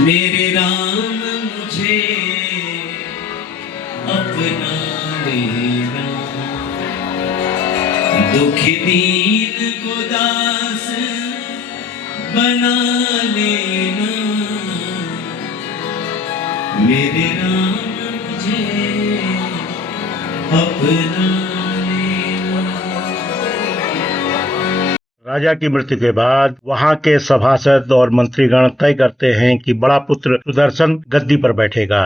मेरे राम मुझे अपना लेना, दुख दीन को दास बना लेना, मेरे राम मुझे अपना लेना। राजा की मृत्यु के बाद वहां के सभासद और मंत्रीगण तय करते हैं कि बड़ा पुत्र सुदर्शन गद्दी पर बैठेगा।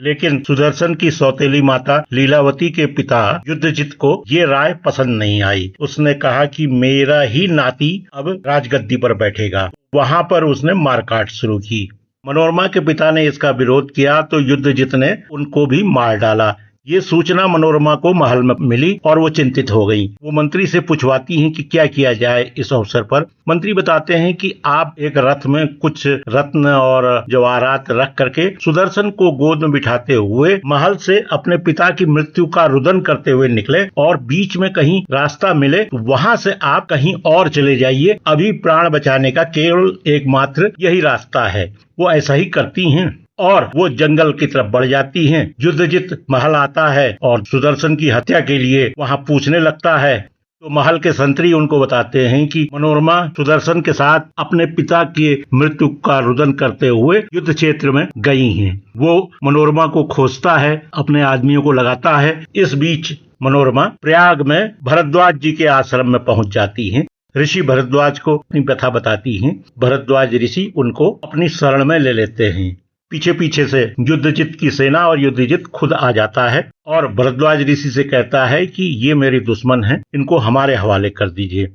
लेकिन सुदर्शन की सौतेली माता लीलावती के पिता युद्धजित को ये राय पसंद नहीं आई। उसने कहा कि मेरा ही नाती अब राजगद्दी पर बैठेगा। वहां पर उसने मारकाट शुरू की। मनोरमा के पिता ने इसका विरोध किया तो युद्धजित ने उनको भी मार डाला। ये सूचना मनोरमा को महल में मिली और वो चिंतित हो गई। वो मंत्री से पूछवाती हैं कि क्या किया जाए इस अवसर पर। मंत्री बताते हैं कि आप एक रथ में कुछ रत्न और जवाहरात रख करके सुदर्शन को गोद में बिठाते हुए महल से अपने पिता की मृत्यु का रुदन करते हुए निकले और बीच में कहीं रास्ता मिले तो वहां से आप कहीं और चले जाइए। अभी प्राण बचाने का केवल एकमात्र यही रास्ता है। वो ऐसा ही करती हैं और वो जंगल की तरफ बढ़ जाती हैं। युद्धजित महल आता है और सुदर्शन की हत्या के लिए वहां पूछने लगता है तो महल के संतरी उनको बताते हैं कि मनोरमा सुदर्शन के साथ अपने पिता की मृत्यु का रुदन करते हुए युद्ध क्षेत्र में गई हैं। वो मनोरमा को खोजता है, अपने आदमियों को लगाता है। इस बीच मनोरमा प्रयाग में भरद्वाज जी के आश्रम में पहुंच जाती हैं। ऋषि भरद्वाज को अपनी व्यथा बताती हैं। भरद्वाज ऋषि उनको अपनी शरण में ले लेते हैं। पीछे पीछे से युद्धजित की सेना और युद्धजित खुद आ जाता है और भरद्वाज ऋषि से कहता है कि ये मेरे दुश्मन हैं, इनको हमारे हवाले कर दीजिए।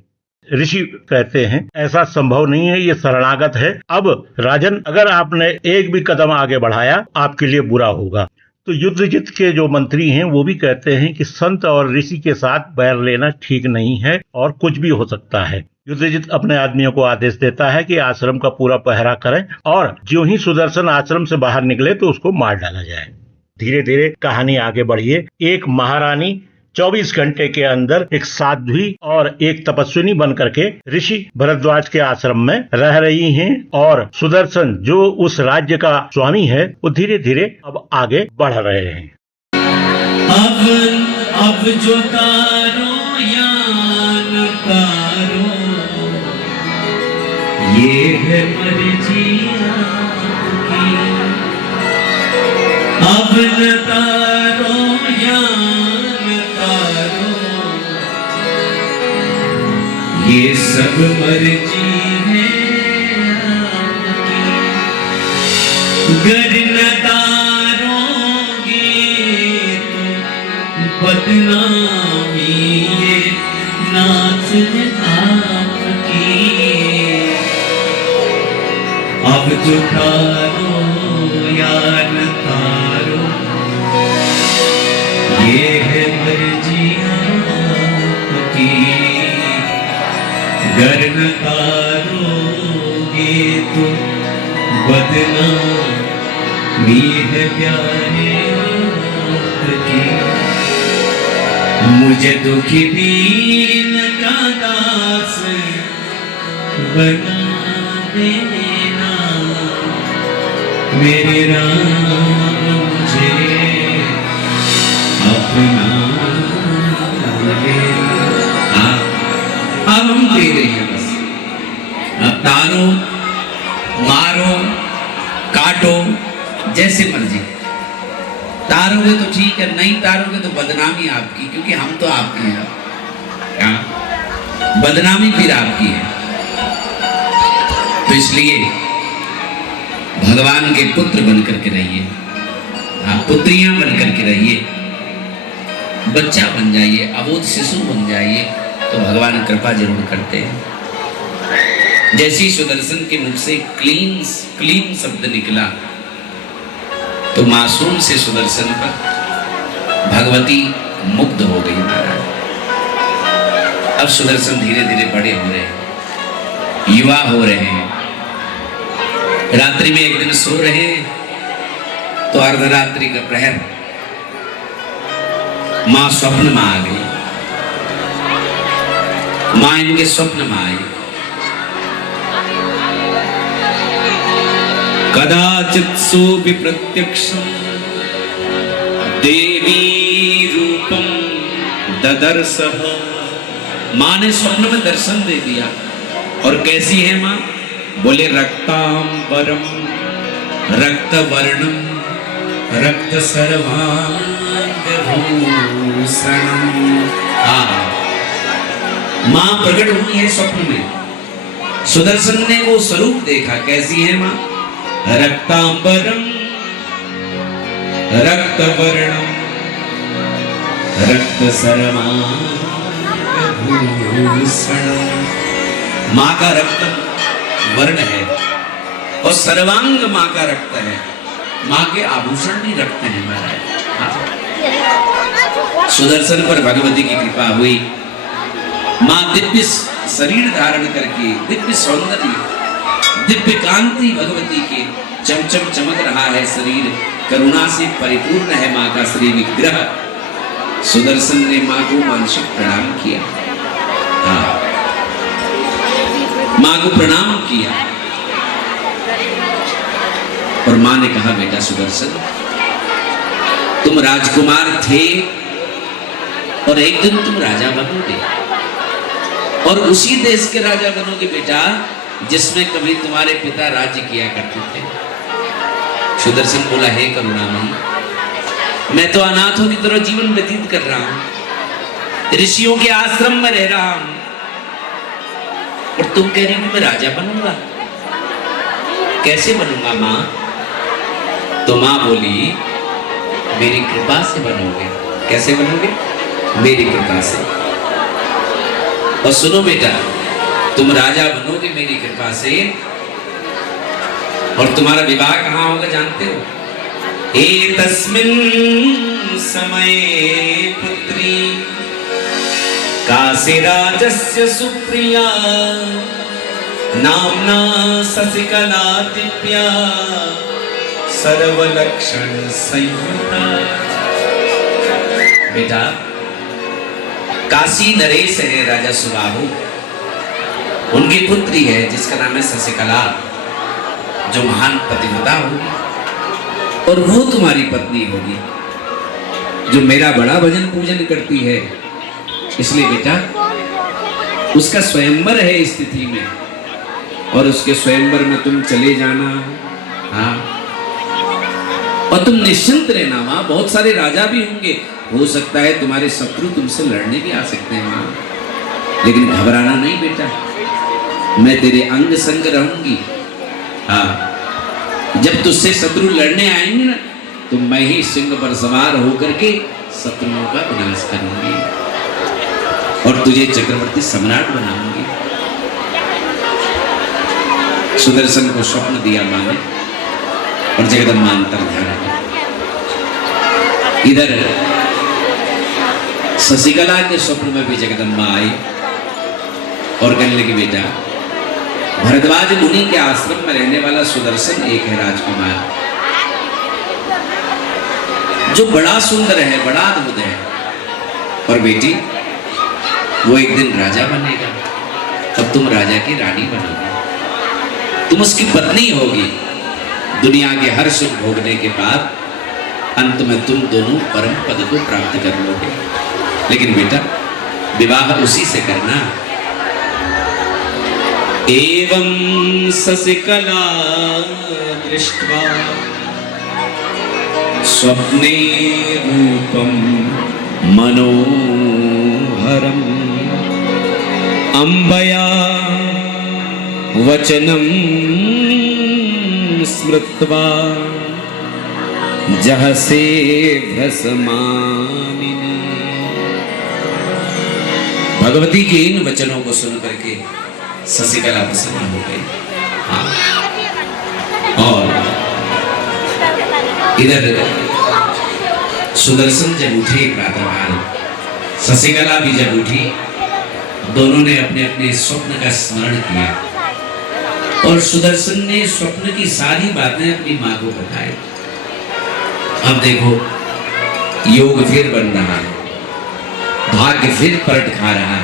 ऋषि कहते हैं ऐसा संभव नहीं है, ये शरणागत है। अब राजन, अगर आपने एक भी कदम आगे बढ़ाया आपके लिए बुरा होगा। तो युद्धजित के जो मंत्री हैं वो भी कहते हैं कि संत और ऋषि के साथ बैर लेना ठीक नहीं है और कुछ भी हो सकता है। युद्धजित अपने आदमियों को आदेश देता है कि आश्रम का पूरा पहरा करें और जो ही सुदर्शन आश्रम से बाहर निकले तो उसको मार डाला जाए। धीरे धीरे कहानी आगे बढ़ी है। एक महारानी 24 घंटे के अंदर एक साध्वी और एक तपस्विनी बन करके ऋषि भरद्वाज के आश्रम में रह रही हैं और सुदर्शन जो उस राज्य का स्वामी है वो धीरे धीरे अब आगे बढ़ रहे हैं। अब जो तारो यान तारो, ये है मर्जी आपकी। अब न तारो यान तारो, ये सब मर्जी है आपकी। गर न तारोगे तो बदनामी ये नाच है आपकी। अब जो तारो यान तारो, ये है मर्जी आपकी। गर न तारोगे तो बदनामी है प्यारे आपकी। मुझे दुखी दीन का दास बना देना, मेरे राम मुझे अपना लेना। अब हम दे रहे हैं बस। अब तारो, मारो, काटो, जैसे मर्जी। तारोगे तो ठीक है, नहीं तारोगे तो बदनामी आपकी, क्योंकि हम तो आपके हैं। क्या बदनामी फिर आपकी है। तो इसलिए भगवान के पुत्र बनकर के रहिए, आप पुत्रियां बनकर के रहिए, बच्चा बन जाइए, अबोध शिशु बन जाइए, तो भगवान कृपा जरूर करते हैं। जैसी सुदर्शन के मुख से क्लीन शब्द निकला तो मासूम से सुदर्शन पर भगवती मुग्ध हो गई महाराज। अब सुदर्शन धीरे धीरे बड़े हो रहे हैं, युवा हो रहे हैं। रात्रि में एक दिन सो रहे तो अर्धरात्रि का प्रहर मां स्वप्न में आ गई। मां इनके स्वप्न में आई कदाचित सोऽपि प्रत्यक्षं देवी रूपम ददर्शः। माँ ने स्वप्न में दर्शन दे दिया। और कैसी है माँ? बोले रक्तांबरम रक्तवर्णम रक्त सर्वांगभूषणम। माँ प्रकट हुई है स्वप्न में। सुदर्शन ने वो स्वरूप देखा। कैसी है माँ? रक्तांबरम रक्तवर्णम रक्त सर्वांगभूषणम। माँ का रक्त वर्ण है और सर्वांग माँ का रक्त है। माँ के आभूषण भी रक्त है महाराज। सुदर्शन पर भगवती की कृपा हुई। माँ दिव्य शरीर धारण करके दिव्य सौंदर्य दिव्य कांति भगवती के चमचम चमक रहा है शरीर। करुणा से परिपूर्ण है माँ का श्री विग्रह। सुदर्शन ने माँ को मानसिक प्रणाम किया। माँ को प्रणाम किया और माँ ने कहा बेटा सुदर्शन तुम राजकुमार थे और एक दिन तुम राजा बनोगे और उसी देश के राजा बनोगे बेटा जिसमें कभी तुम्हारे पिता राज्य किया करते थे। सुदर्शन बोला हे करुणामयी मैं तो अनाथों की तरह जीवन व्यतीत कर रहा हूं, ऋषियों के आश्रम में रह रहा हूं और तुम कह रही हो मैं राजा बनूंगा। कैसे बनूंगा माँ? तो माँ बोली मेरी कृपा से बनोगे। कैसे बनोगे? मेरी कृपा से। और सुनो बेटा तुम राजा बनोगे मेरी कृपा से और तुम्हारा विवाह कहाँ होगा जानते हो? एतस्मिन् समये पुत्री काशीराजस्य सुप्रिया नाम्ना शशिकला दिव्या सर्वलक्षण संयुता। बेटा काशी नरेश है राजा सुबाहु, उनकी पुत्री है जिसका नाम है शशिकला जो महान पतिव्रता होगी और वो तुम्हारी पत्नी होगी जो मेरा बड़ा भजन पूजन करती है। इसलिए बेटा उसका स्वयंवर है इस तिथि में और उसके स्वयंवर में तुम चले जाना। हाँ और तुम निश्चिंत रहना माँ। बहुत सारे राजा भी होंगे, हो सकता है तुम्हारे शत्रु तुमसे लड़ने भी आ सकते हैं माँ, लेकिन घबराना नहीं बेटा, मैं तेरे अंग संग रहूंगी। हाँ जब तुझसे शत्रु लड़ने आएंगे ना तो मैं ही सिंह पर सवार होकर के शत्रुओं का विनाश करूंगी और तुझे चक्रवर्ती सम्राट बनाऊंगी। सुदर्शन को स्वप्न दिया मां ने और जगदम्बा अंतर्ध्यान। इधर शशिकला के स्वप्न में भी जगदम्बा आई और कहने लगी बेटा भरद्वाज मुनि के आश्रम में रहने वाला सुदर्शन एक है राजकुमार जो बड़ा सुंदर है, बड़ा अद्भुत है और बेटी वो एक दिन राजा बनेगा। तब तुम राजा की रानी बनोगी, तुम उसकी पत्नी होगी। दुनिया के हर सुख भोगने के बाद अंत में तुम दोनों परम पद को प्राप्त कर लोगे। लेकिन बेटा विवाह उसी से करना। एवं शशिकला दृष्ट्वा स्वप्ने रूपम मनोहरम अम्बया वचनम स्मृत्वा जहसे भस्मामिनी। भगवती के इन वचनों को सुन करके शशिकला प्रसन्न हो गई। हाँ। और इधर सुदर्शन जब उठे प्रातःकाल, शशिकला भी जब उठी, दोनों ने अपने अपने स्वप्न का स्मरण किया और सुदर्शन ने स्वप्न की सारी बातें अपनी मां को बताई। अब देखो योग फिर बन रहा है, भाग्य फिर पलट खा रहा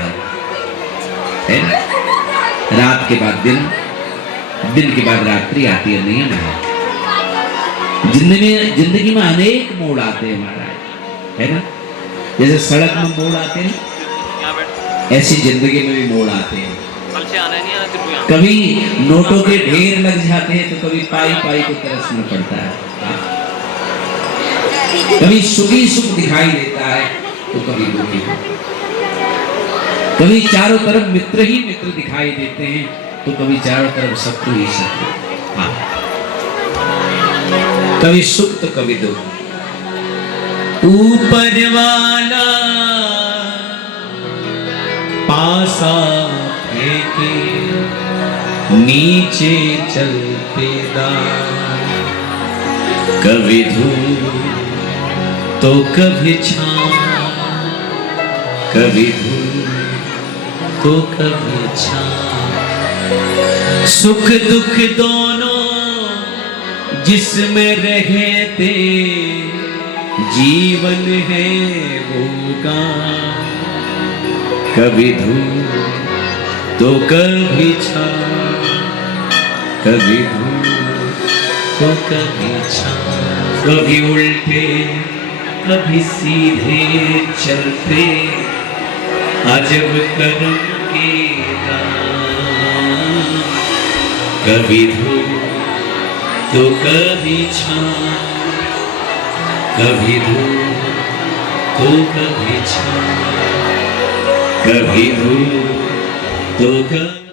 है ना? रात के बाद दिन, दिन के बाद रात्रि आती है, नियम है। जिंदगी में अनेक मोड़ आते हैं महाराज, है ना। जैसे सड़क में मोड़ आते हैं, ऐसी जिंदगी में भी मोड़ आते हैं। कभी नोटों के ढेर लग जाते हैं तो कभी पाई पाई को तरसना पड़ता है। कभी सुखी सुख दिखाई देता है तो कभी दुखी। कभी चारों तरफ मित्र ही मित्र दिखाई देते हैं तो कभी चारों तरफ शत्रु ही शत्रु। हाँ, कभी सुख तो कभी दुख। ऊपर वाला पासा फेंके, नीचे चलते दार, कभी धूप तो कभी छाँव, कभी धूप तो कभी छाँव। सुख दुख दोनों जिसमें रहते, जीवन है वो गाँव। कभी धूप तो कभी छाँव, कभी धूप तो कभी छाँव। कभी उल्टे कभी सीधे चलते, अजब कर्म के नाम। कभी धूप तो कभी छाँव, कभी धूप तो कभी छाँव, कभी धूप तो कभी